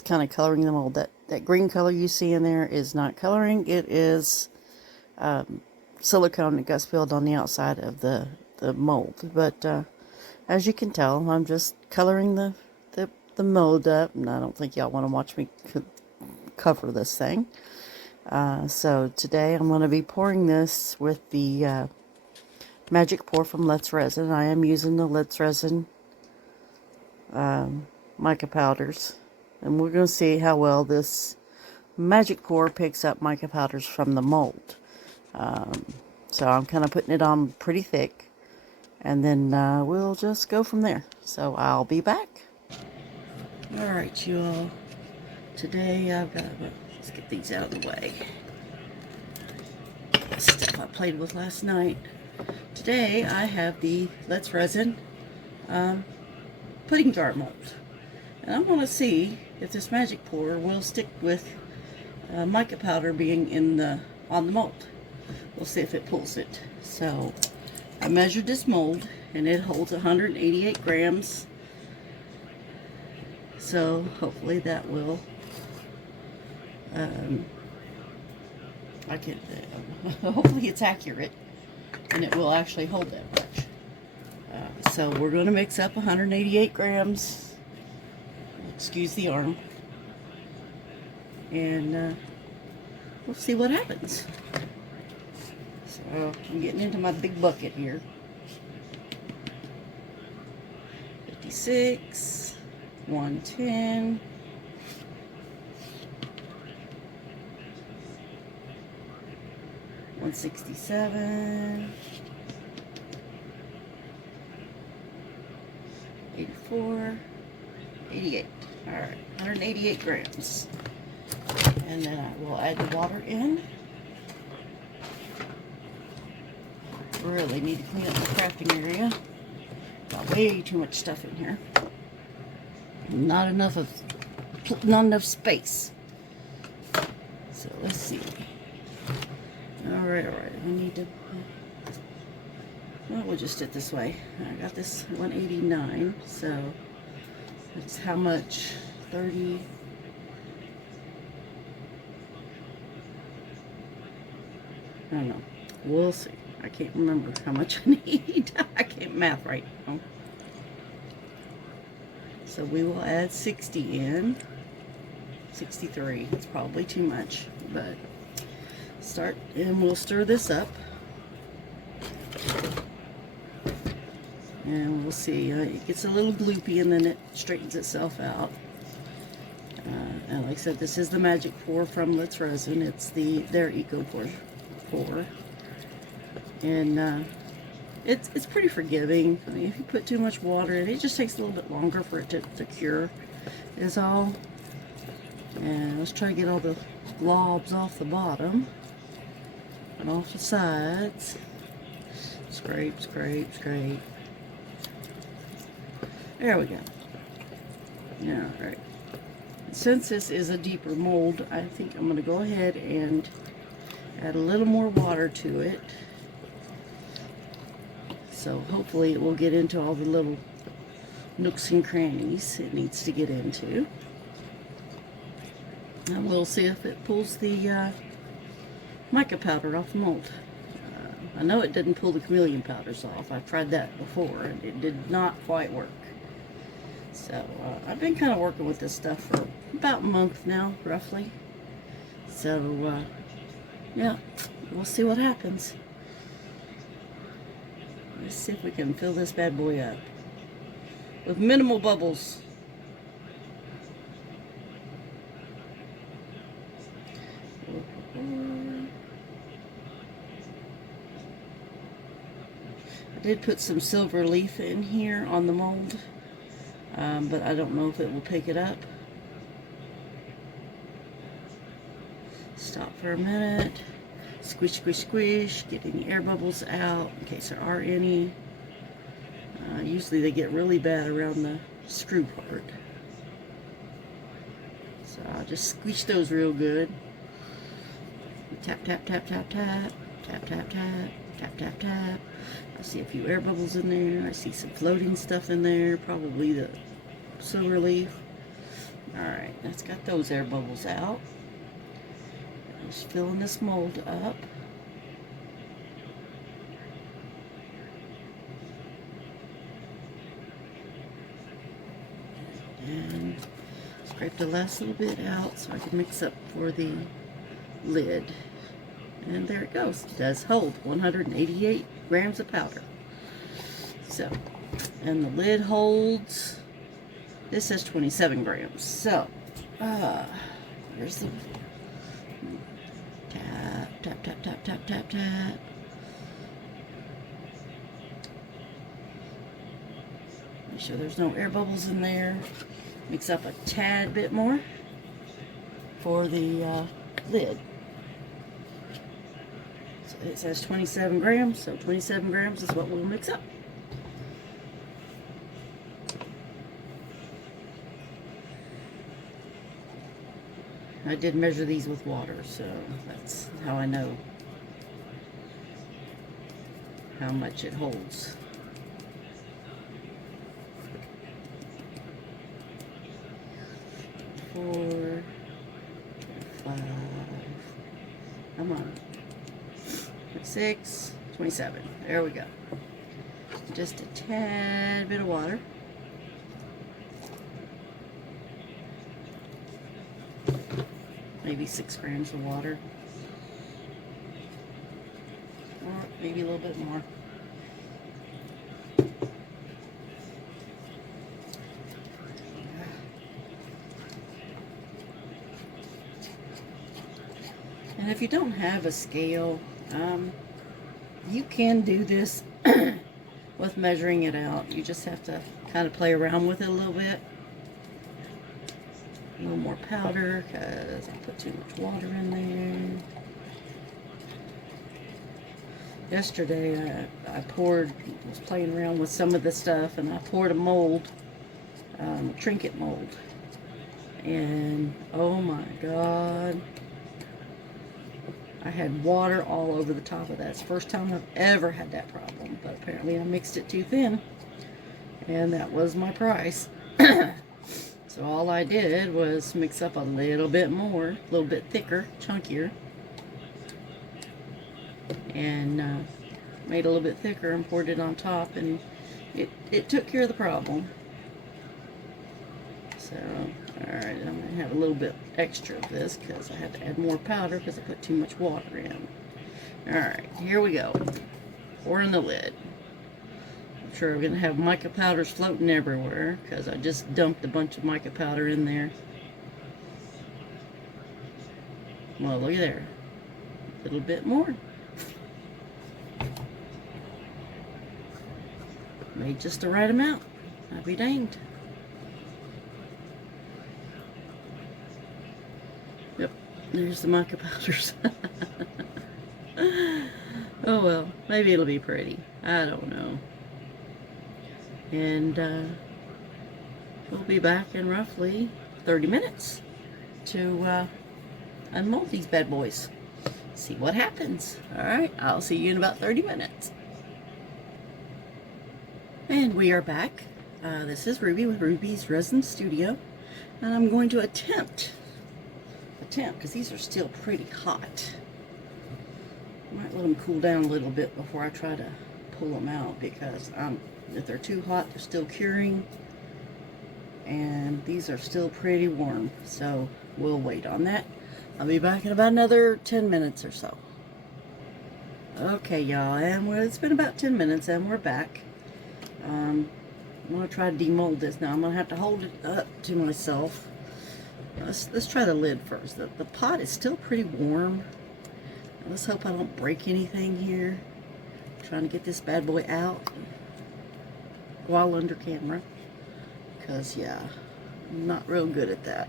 just kind of coloring the mold. That green color you see in there is not coloring. It is silicone that got spilled on the outside of the mold. But as you can tell, I'm just coloring the mold up, and I don't think y'all want to watch me cover this thing. So today I'm going to be pouring this with the Magic Pour from Let's Resin. I am using the Let's Resin mica powders, and we're going to see how well this Magic Pour picks up mica powders from the mold. So I'm kind of putting it on pretty thick, and then we'll just go from there. So I'll be back. Alright, you all. Today I've got, let's get these out of the way. Stuff I played with last night. Today I have the Let's Resin pudding jar mold. And I want to see if this Magic Pour will stick with mica powder being on the mold. We'll see if it pulls it. So I measured this mold, and it holds 188 grams. So hopefully that will, hopefully it's accurate, and it will actually hold that much. So we're going to mix up 188 grams, excuse the arm, and we'll see what happens. So I'm getting into my big bucket here. 56. 110, 167, 84, 88. All right, 188 grams. And then I will add the water in. Really need to clean up the crafting area. Got way too much stuff in here. Not enough space. So let's see. All right. We need to. Well, we'll just do it this way. I got this 189. So that's how much? 30. I don't know. We'll see. I can't remember how much I need. I can't math right now. So we will add 60 in. 63. It's probably too much, but start, and we'll stir this up. And we'll see. It gets a little gloopy, and then it straightens itself out. And like I said, this is the Magic Pour from Let's Resin. It's their Eco Pour. And it's pretty forgiving. I mean, if you put too much water in it, just takes a little bit longer for it to cure, is all. And let's try to get all the globs off the bottom and off the sides. Scrape. There we go. Yeah, right. Since this is a deeper mold, I think I'm going to go ahead and add a little more water to it. So hopefully it will get into all the little nooks and crannies it needs to get into. And we'll see if it pulls the mica powder off the mold. I know it didn't pull the chameleon powders off. I've tried that before, and it did not quite work. So I've been kind of working with this stuff for about a month now, roughly. So yeah, we'll see what happens. Let's see if we can fill this bad boy up with minimal bubbles. I did put some silver leaf in here on the mold, but I don't know if it will pick it up. Stop for a minute. Squish, get any air bubbles out in case there are any. Usually they get really bad around the screw part. So I'll just squish those real good. Tap. I see a few air bubbles in there. I see some floating stuff in there, probably the silver leaf. Alright, that's got those air bubbles out. Just filling this mold up. And scrape the last little bit out so I can mix up for the lid. And there it goes. It does hold 188 grams of powder. So, and the lid holds, this says 27 grams. So, here's the tap, tap, tap, tap, tap, tap, tap. Make sure there's no air bubbles in there. Mix up a tad bit more for the lid. So it says 27 grams, so 27 grams is what we'll mix up. I did measure these with water, so that's how I know how much it holds. Four, 5, come on, 6, 27. There we go. Just a tad bit of water. Maybe 6 grams of water. Or maybe a little bit more. And if you don't have a scale, you can do this with measuring it out. You just have to kind of play around with it a little bit. A little more powder because I put too much water in there. Yesterday I was playing around with some of the stuff, and I poured a mold, trinket mold. And oh my God, I had water all over the top of that. It's the first time I've ever had that problem, but apparently I mixed it too thin, and that was my price. So all I did was mix up a little bit more, a little bit thicker, chunkier, and made it a little bit thicker and poured it on top, and it took care of the problem. So, alright, I'm going to have a little bit extra of this because I had to add more powder because I put too much water in. Alright, here we go. Pouring the lid. I'm sure I'm going to have mica powders floating everywhere because I just dumped a bunch of mica powder in there. Well, look at there. A little bit more. Made just the right amount. I'll be danged. Yep, there's the mica powders. Oh well, maybe it'll be pretty. I don't know. And we'll be back in roughly 30 minutes to unmold these bad boys. See what happens. Alright, I'll see you in about 30 minutes. And we are back. This is Ruby with Ruby's Resin Studio. And I'm going to attempt, because these are still pretty hot. I might let them cool down a little bit before I try to pull them out, because if they're too hot, they're still curing. And these are still pretty warm. So we'll wait on that. I'll be back in about another 10 minutes or so. Okay, y'all, and it's been about 10 minutes and we're back. I'm going to try to demold this now. I'm going to have to hold it up to myself. Let's try the lid first. The pot is still pretty warm. Let's hope I don't break anything here. I'm trying to get this bad boy out while under camera. Because, yeah, I'm not real good at that.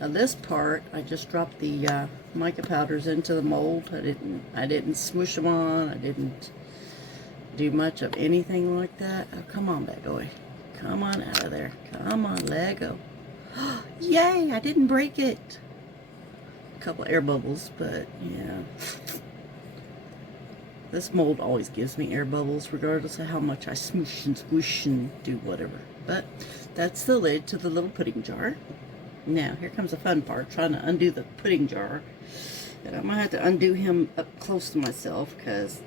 Now this part, I just dropped the mica powders into the mold. I didn't smush them on. I didn't do much of anything like that. Oh, come on, bad boy. Come on out of there. Come on, let go. Yay, I didn't break it. A couple air bubbles, but yeah. This mold always gives me air bubbles, regardless of how much I smoosh and squish and do whatever. But that's the lid to the little pudding jar. Now, here comes the fun part, trying to undo the pudding jar. And I'm going to have to undo him up close to myself because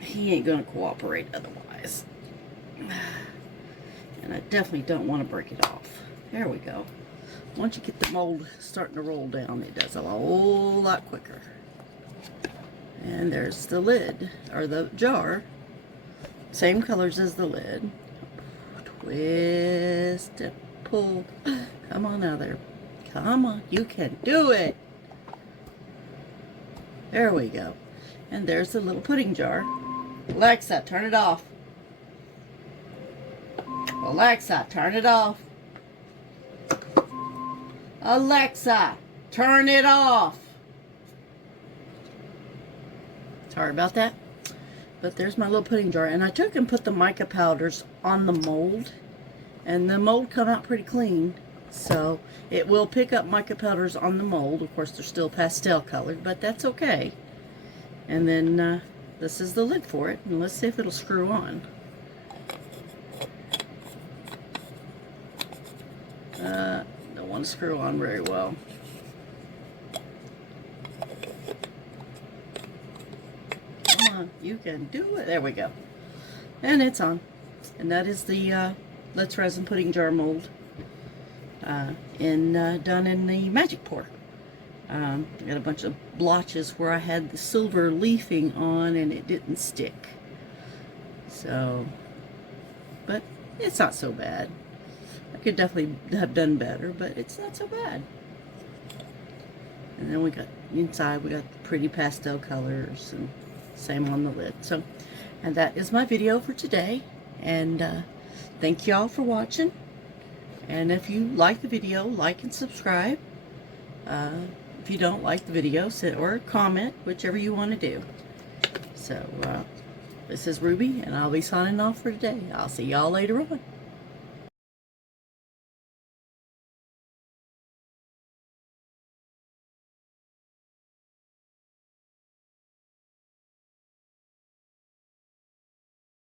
he ain't going to cooperate otherwise. And I definitely don't want to break it off. There we go. Once you get the mold starting to roll down, it does a whole lot quicker. And there's the lid, or the jar. Same colors as the lid. Twist and pull. Come on out there. Come on, you can do it. There we go. And there's the little pudding jar. Alexa, turn it off. Alexa, turn it off. Alexa, turn it off. Sorry about that. But there's my little pudding jar. And I took and put the mica powders on the mold. And the mold come out pretty clean. So it will pick up mica powders on the mold. Of course, they're still pastel colored, but that's okay. And then this is the lid for it. And let's see if it'll screw on. Don't want to screw on very well. Come on, you can do it. There we go. And it's on. And that is the Let's Resin pudding jar mold done in the magic pour. I got a bunch of blotches where I had the silver leafing on and it didn't stick. So, but it's not so bad. I could definitely have done better, but it's not so bad. And then we got inside, we got the pretty pastel colors, and same on the lid. So, and that is my video for today. And thank y'all for watching. And if you like the video, like and subscribe. If you don't like the video, or comment, whichever you want to do. So, this is Ruby, and I'll be signing off for today. I'll see y'all later on.